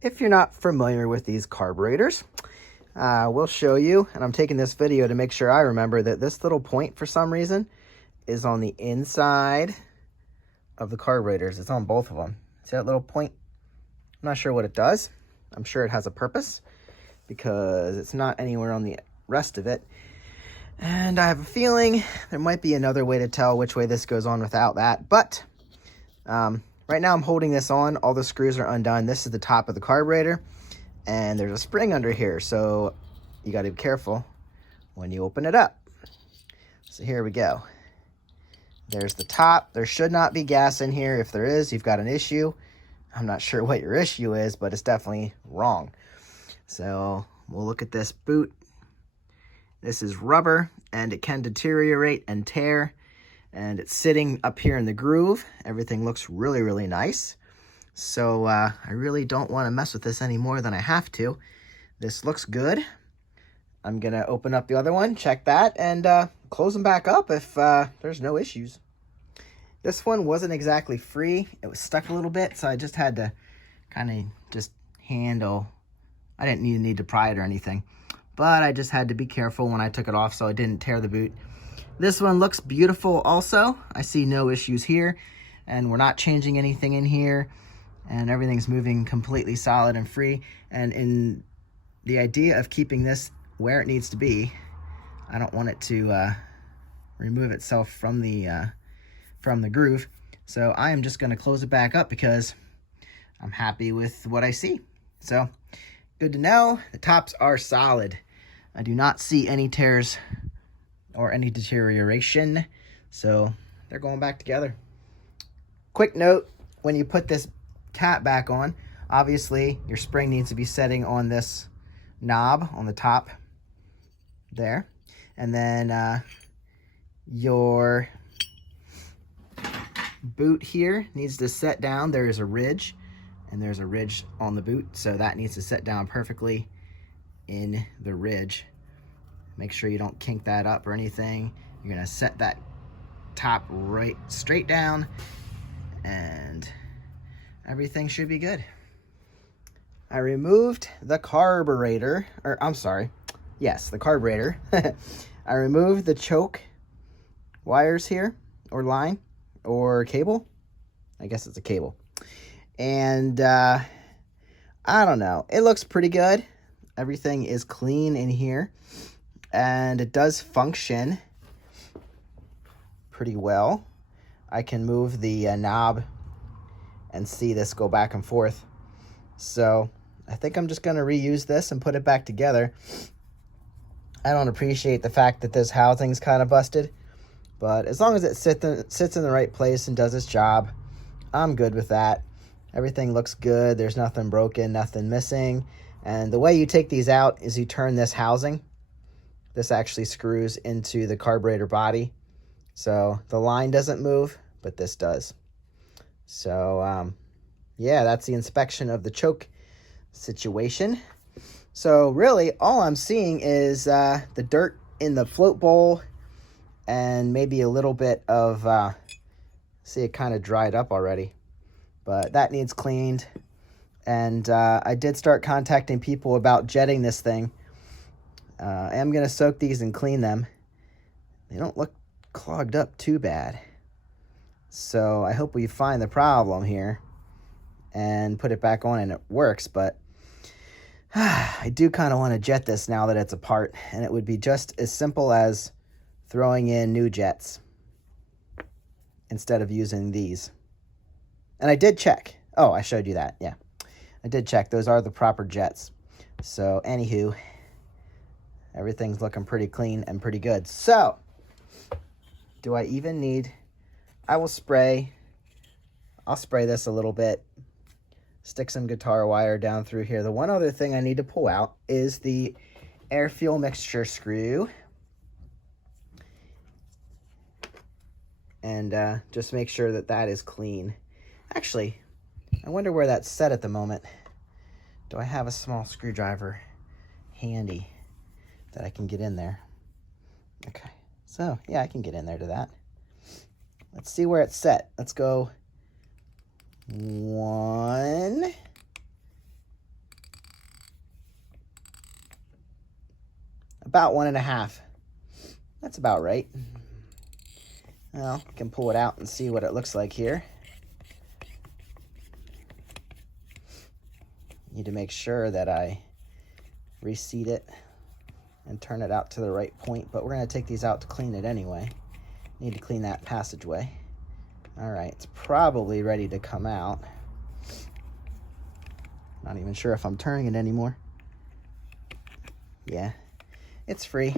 If you're not familiar with these carburetors, we'll show you, and I'm taking this video to make sure I remember that this little point for some reason is on the inside of the carburetors. It's on both of them. See that little point? I'm not sure what it does. I'm sure it has a purpose because it's not anywhere on the rest of it. And I have a feeling there might be another way to tell which way this goes on without that. But right now I'm holding this on. All the screws are undone. This is the top of the carburetor. And there's a spring under here. So you got to be careful when you open it up. So here we go. There's the top. There should not be gas in here. If there is, you've got an issue. I'm not sure what your issue is, but it's definitely wrong. So we'll look at this boot. This is rubber, and it can deteriorate and tear, and it's sitting up here in the groove. Everything looks really, really nice. So I really don't want to mess with this any more than I have to. This looks good. I'm going to open up the other one, check that, and close them back up if there's no issues. This one wasn't exactly free. It was stuck a little bit, so I just had to kind of just handle. I didn't need to pry it or anything, but I just had to be careful when I took it off so I didn't tear the boot. This one looks beautiful also. I see no issues here, and we're not changing anything in here, and everything's moving completely solid and free. And in the idea of keeping this where it needs to be, I don't want it to remove itself from the groove. So I am just going to close it back up because I'm happy with what I see. So good to know. The tops are solid. I do not see any tears or any deterioration. So they're going back together. Quick note, when you put this cap back on, obviously your spring needs to be setting on this knob on the top there. And then your boot here needs to set down. There is a ridge, and there's a ridge on the boot, so that needs to set down perfectly in the ridge. Make sure you don't kink that up or anything. You're gonna set that top right straight down, and everything should be good. I removed the carburetor, or I'm sorry, yes, the carburetor. I removed the choke wires here, or line, or cable. I guess it's a cable. And I don't know, it looks pretty good. Everything is clean in here, and it does function pretty well. I can move the knob and see this go back and forth. So I think I'm just going to reuse this and put it back together. I don't appreciate the fact that this housing's kind of busted, but as long as it sits in the right place and does its job, I'm good with that. Everything looks good. There's nothing broken, nothing missing. And the way you take these out is you turn this housing. This actually screws into the carburetor body. So the line doesn't move, but this does. So yeah, that's the inspection of the choke situation. So really, all I'm seeing is the dirt in the float bowl, and maybe a little bit of, see, it kind of dried up already, but that needs cleaned. And I did start contacting people about jetting this thing. I am going to soak these and clean them. They don't look clogged up too bad. So I hope we find the problem here and put it back on and it works. But I do kind of want to jet this now that it's apart, and it would be just as simple as throwing in new jets instead of using these. And I did check. Oh, I showed you that. Yeah, I did check. Those are the proper jets. So anywho, everything's looking pretty clean and pretty good. So do I even need, I'll spray this a little bit, stick some guitar wire down through here. The one other thing I need to pull out is the air fuel mixture screw. And just make sure that that is clean. Actually, I wonder where that's set at the moment. Do I have a small screwdriver handy that I can get in there? Okay, so yeah, I can get in there to that. Let's see where it's set. Let's go 1, about 1.5. That's about right. Well, I can pull it out and see what it looks like here. Need to make sure that I reseat it and turn it out to the right point, but we're going to take these out to clean it anyway. Need to clean that passageway. All right, it's probably ready to come out. Not even sure if I'm turning it anymore. Yeah, it's free.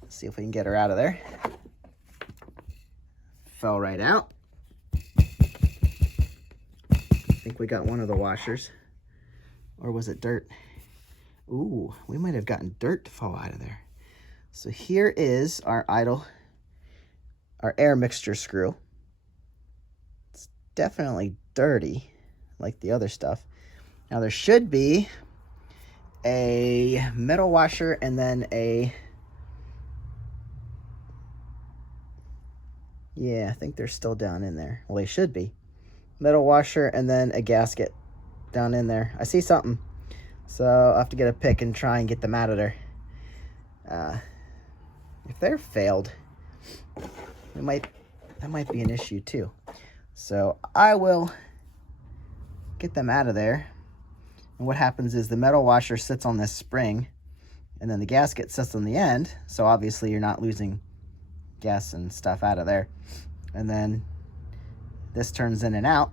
Let's see if we can get her out of there. Fell right out. I think we got one of the washers. Or was it dirt? Ooh, we might have gotten dirt to fall out of there. So here is our air mixture screw. It's definitely dirty, like the other stuff. Now there should be a metal washer and then yeah, I think they're still down in there. Well, they should be. Metal washer and then a gasket down in there. I see something. So I'll have to get a pick and try and get them out of there. If they're failed, that might be an issue too. So I will get them out of there. And what happens is the metal washer sits on this spring and then the gasket sits on the end. So obviously you're not losing gas and stuff out of there. And then this turns in and out.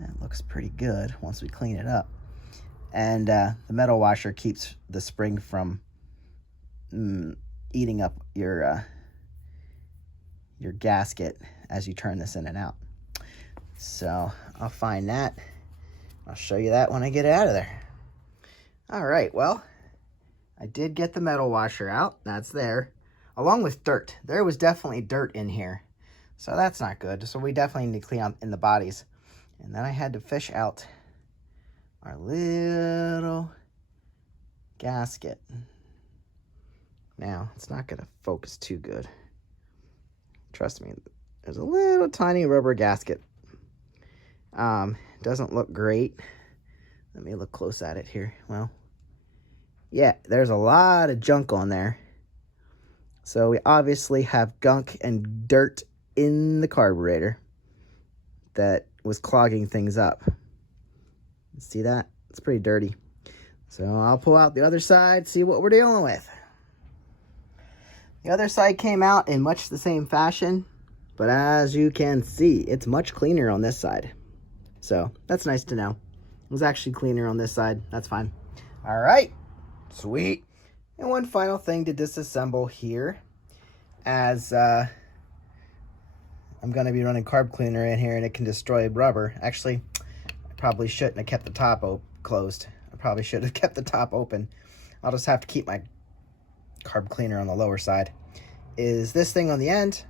That looks pretty good once we clean it up. And the metal washer keeps the spring from eating up your gasket as you turn this in and out. So I'll find that. I'll show you that when I get it out of there. All right, well, I did get the metal washer out. That's there, along with dirt. There was definitely dirt in here, so that's not good. So we definitely need to clean up in the bodies. And then I had to fish out our little gasket. Now, it's not going to focus too good. Trust me, there's a little tiny rubber gasket. Doesn't look great. Let me look close at it here. Well, yeah, there's a lot of junk on there. So we obviously have gunk and dirt in the carburetor that was clogging things up. See that? It's pretty dirty. So I'll pull out the other side, see what we're dealing with. The other side came out in much the same fashion, but as you can see, it's much cleaner on this side. So that's nice to know. It was actually cleaner on this side. That's fine. All right, sweet. And one final thing to disassemble here, as I'm going to be running carb cleaner in here and it can destroy rubber. Actually, I probably shouldn't have kept the top closed. I probably should have kept the top open. I'll just have to keep my carb cleaner on the lower side. Is this thing on the end?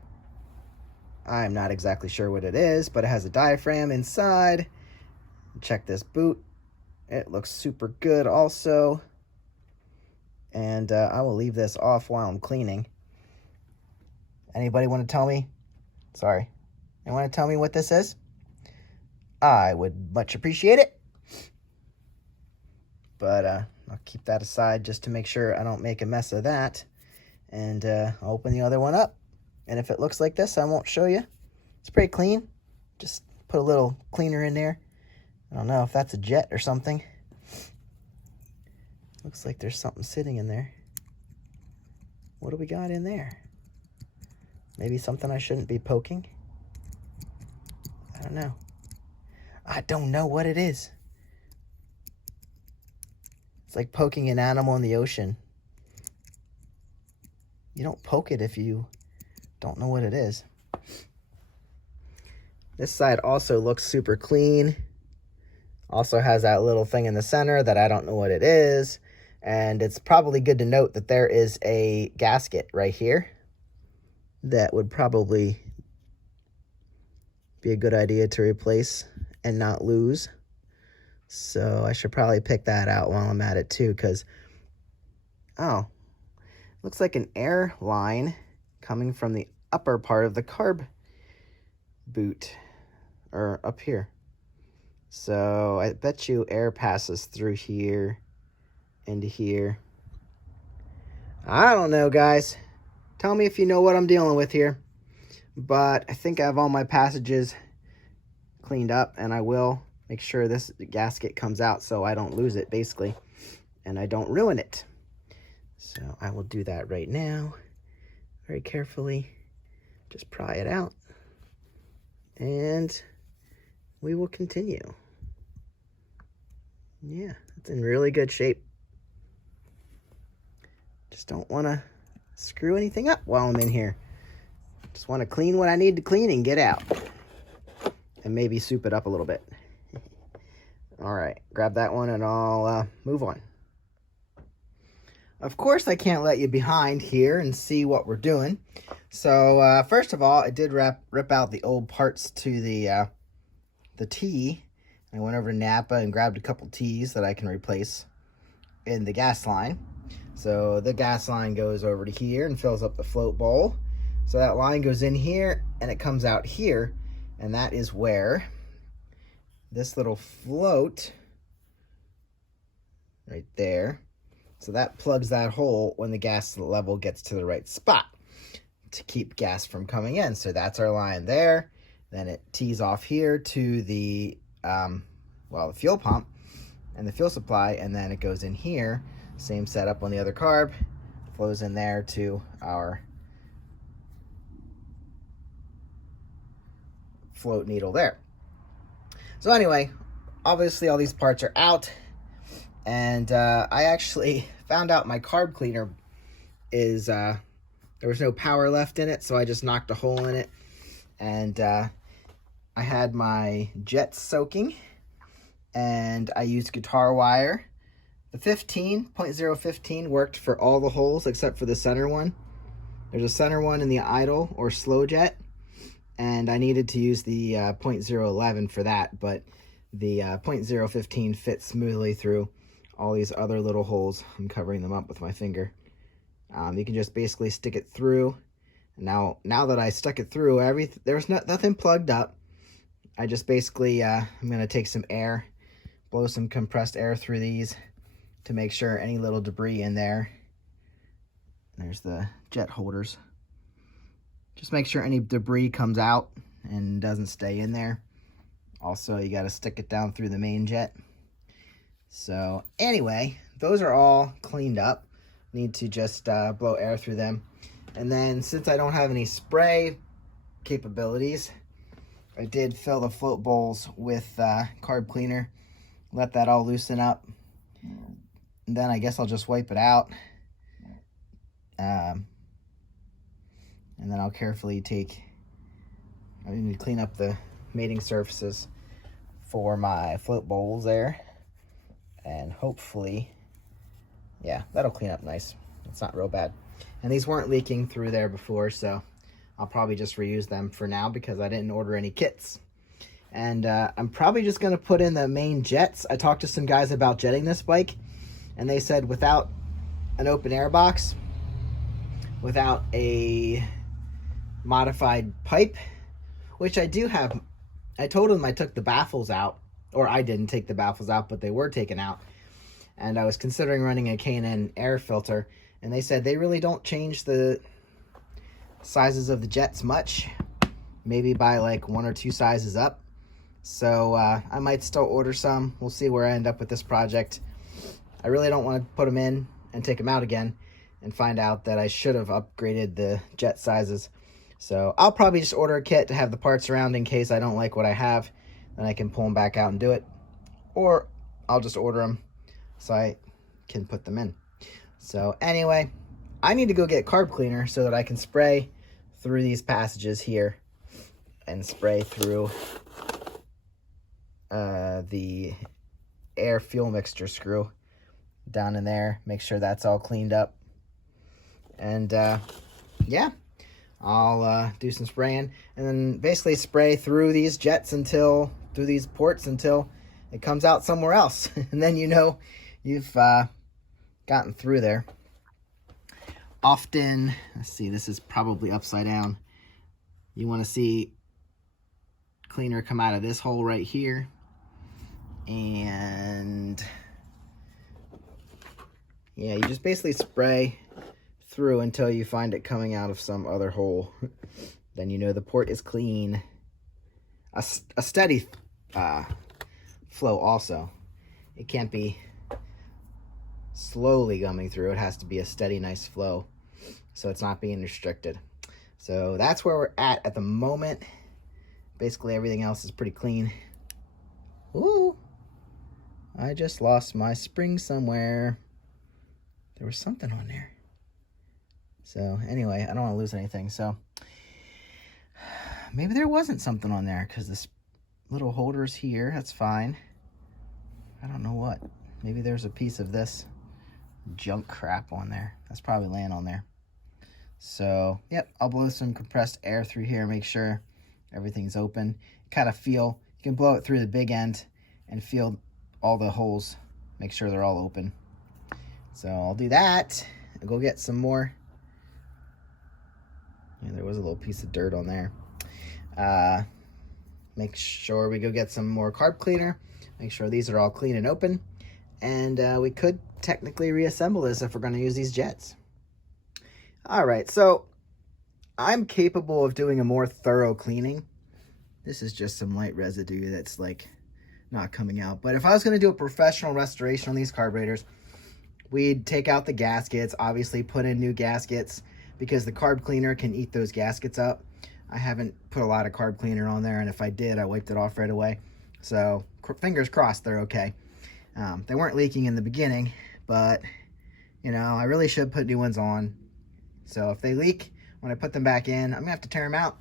I'm not exactly sure what it is, but it has a diaphragm inside. Check this boot. It looks super good also. And I will leave this off while I'm cleaning. Anybody want to tell me? Sorry. You want to tell me what this is? I would much appreciate it. But I'll keep that aside just to make sure I don't make a mess of that. And I'll open the other one up. And if it looks like this, I won't show you. It's pretty clean. Just put a little cleaner in there. I don't know if that's a jet or something. Looks like there's something sitting in there. What do we got in there? Maybe something I shouldn't be poking? I don't know. I don't know what it is. It's like poking an animal in the ocean. You don't poke it if you don't know what it is. This side also looks super clean. Also has that little thing in the center that I don't know what it is. And it's probably good to note that there is a gasket right here that would probably be a good idea to replace and not lose. So I should probably pick that out while I'm at it too, because, oh, looks like an air line coming from the upper part of the carb boot, or up here. So I bet you air passes through here into here. I don't know, guys. Tell me if you know what I'm dealing with here. But I think I have all my passages cleaned up, and I will make sure this gasket comes out so I don't lose it, basically, and I don't ruin it. So I will do that right now, very carefully. Just pry it out, and we will continue. Yeah, it's in really good shape. Just don't want to screw anything up while I'm in here. Just want to clean what I need to clean and get out. And maybe soup it up a little bit. All right, grab that one and I'll move on. Of course, I can't let you behind here and see what we're doing. So first of all, I did rip out the old parts to the T. I went over to Napa and grabbed a couple T's that I can replace in the gas line. So the gas line goes over to here and fills up the float bowl. So that line goes in here and it comes out here, and that is where this little float right there, so that plugs that hole when the gas level gets to the right spot to keep gas from coming in. So that's our line there. Then it tees off here to the the fuel pump and the fuel supply, and then it goes in here. Same setup on the other carb, flows in there to our float needle there. So anyway, obviously all these parts are out, and I actually found out my carb cleaner is there was no power left in it, so I just knocked a hole in it, and I had my jets soaking, and I used guitar wire. The 0.015 worked for all the holes except for the center one. There's a center one in the idle or slow jet, and I needed to use the 0.011 for that, but the 0.015 fits smoothly through all these other little holes. I'm covering them up with my finger. You can just basically stick it through. Now that I stuck it through, there's nothing plugged up. I just basically, I'm going to take some air, blow some compressed air through these to make sure any little debris in there. There's the jet holders. Just make sure any debris comes out and doesn't stay in there. Also, you got to stick it down through the main jet. So anyway, those are all cleaned up. Need to just blow air through them. And then since I don't have any spray capabilities, I did fill the float bowls with carb cleaner. Let that all loosen up. And then I guess I'll just wipe it out. And then I'll carefully I need to clean up the mating surfaces for my float bowls there. And hopefully, yeah, that'll clean up nice. It's not real bad. And these weren't leaking through there before, so I'll probably just reuse them for now because I didn't order any kits. And I'm probably just going to put in the main jets. I talked to some guys about jetting this bike, and they said without an open air box, without a modified pipe, which I do have. I told them I took the baffles out, or I didn't take the baffles out, but they were taken out. And I was considering running a K&N air filter, and they said they really don't change the sizes of the jets much, maybe by like 1 or 2 sizes up. So I might still order some. We'll see where I end up with this project. I really don't want to put them in and take them out again and find out that I should have upgraded the jet sizes. So I'll probably just order a kit to have the parts around in case I don't like what I have. Then I can pull them back out and do it. Or I'll just order them so I can put them in. So anyway, I need to go get carb cleaner so that I can spray through these passages here and spray through the air fuel mixture screw down in there. Make sure that's all cleaned up. And yeah, I'll do some spraying and then basically spray through these jets through these ports until it comes out somewhere else. And then you know you've gotten through there. Often, let's see, this is probably upside down. You want to see cleaner come out of this hole right here and Yeah, you just basically spray through until you find it coming out of some other hole. Then you know the port is clean. A steady flow also. It can't be slowly coming through. It has to be a steady, nice flow, so it's not being restricted. So that's where we're at the moment. Basically everything else is pretty clean. Ooh, I just lost my spring somewhere. There was something on there. So anyway, I don't want to lose anything. So maybe there wasn't something on there because this little holder's here. That's fine. I don't know what. Maybe there's a piece of this junk crap on there. That's probably laying on there. So, yep, I'll blow some compressed air through here, make sure everything's open. Kind of feel, you can blow it through the big end and feel all the holes, make sure they're all open. So I'll do that and go get some more. Yeah, there was a little piece of dirt on there. Make sure we go get some more carb cleaner, make sure these are all clean and open, and we could technically reassemble this if we're going to use these jets. All right, so I'm capable of doing a more thorough cleaning. This is just some light residue that's like not coming out. But if I was going to do a professional restoration on these carburetors, we'd take out the gaskets, obviously put in new gaskets because the carb cleaner can eat those gaskets up. I haven't put a lot of carb cleaner on there, and if I did, I wiped it off right away. So fingers crossed they're okay. They weren't leaking in the beginning, but you know, I really should put new ones on. So if they leak, when I put them back in, I'm gonna have to tear them out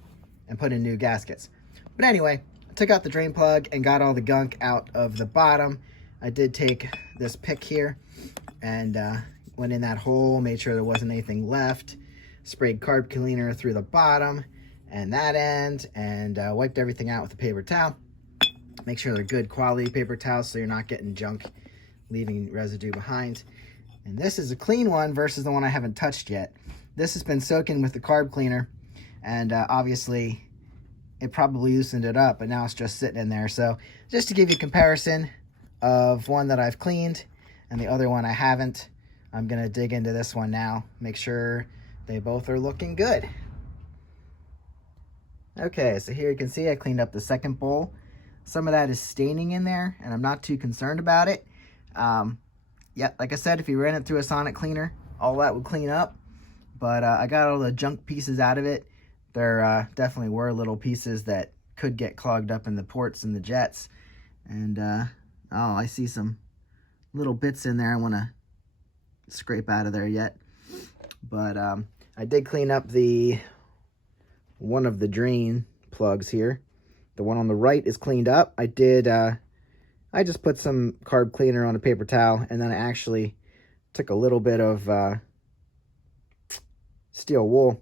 and put in new gaskets. But anyway, I took out the drain plug and got all the gunk out of the bottom. I did take this pick here and went in that hole, made sure there wasn't anything left, sprayed carb cleaner through the bottom and that end, and wiped everything out with a paper towel. Make sure they're good quality paper towels so you're not getting junk, leaving residue behind. And this is a clean one versus the one I haven't touched yet. This has been soaking with the carb cleaner, and obviously it probably loosened it up, but now it's just sitting in there. So just to give you a comparison of one that I've cleaned and the other one I haven't, I'm gonna dig into this one now, make sure they both are looking good. Okay, so here you can see I cleaned up the second bowl. Some of that is staining in there, and I'm not too concerned about it. Yeah, like I said, if you ran it through a sonic cleaner, all that would clean up. But I got all the junk pieces out of it. There definitely were little pieces that could get clogged up in the ports and the jets. And, oh, I see some little bits in there I want to scrape out of there yet. But I did clean up one of the drain plugs here. The one on the right is cleaned up. I just put some carb cleaner on a paper towel, and then I actually took a little bit of steel wool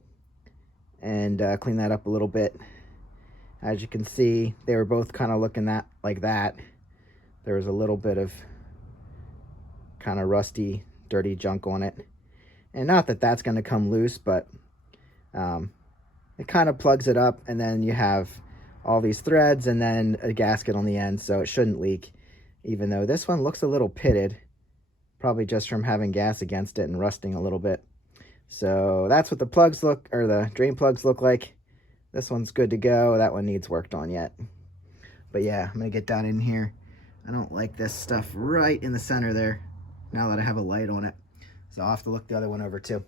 and cleaned that up a little bit. As you can see, they were both kind of looking like that. There was a little bit of kind of rusty, dirty junk on it. And not that that's going to come loose, but it kind of plugs it up, and then you have all these threads and then a gasket on the end, so it shouldn't leak. Even though this one looks a little pitted, probably just from having gas against it and rusting a little bit. So that's what the plugs look, or the drain plugs look like. This one's good to go. That one needs worked on yet. But yeah, I'm gonna get down in here. I don't like this stuff right in the center there, now that I have a light on it. So I'll have to look the other one over too.